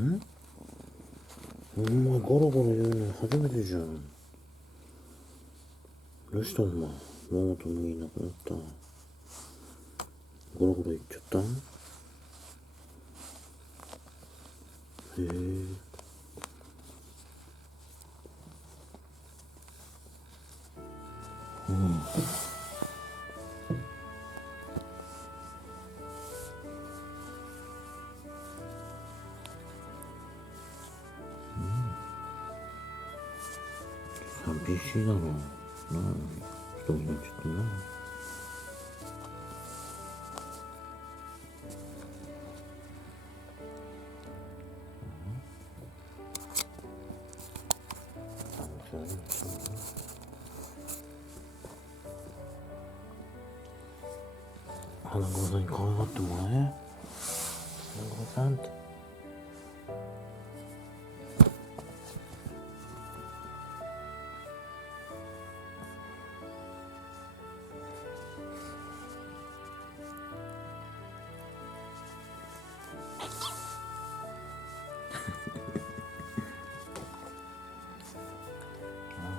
お前ゴロゴロ言うの初めてじゃん。どうしたお前。ママともいなくなった。ゴロゴロ言っちゃった。へえ。寂しいだろうな。一人になっちゃってな。花子さんに可愛がってもらえ。花子さんって。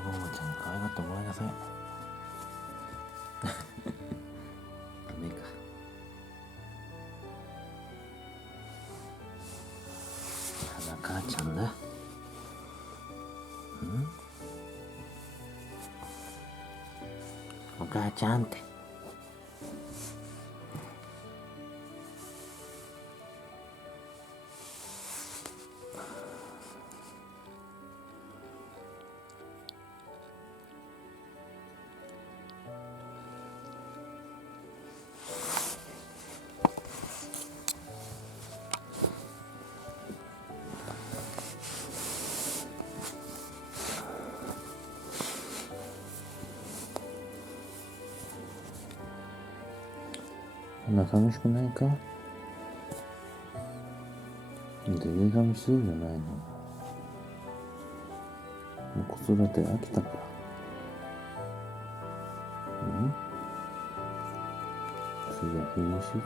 花子ちゃんに可愛がってもらいなさい。ダメか。花母ちゃんだ。お母ちゃんって。花寂しくないか？全然寂しそうじゃないの。もう子育て飽きたか？次は厳しいっすよね。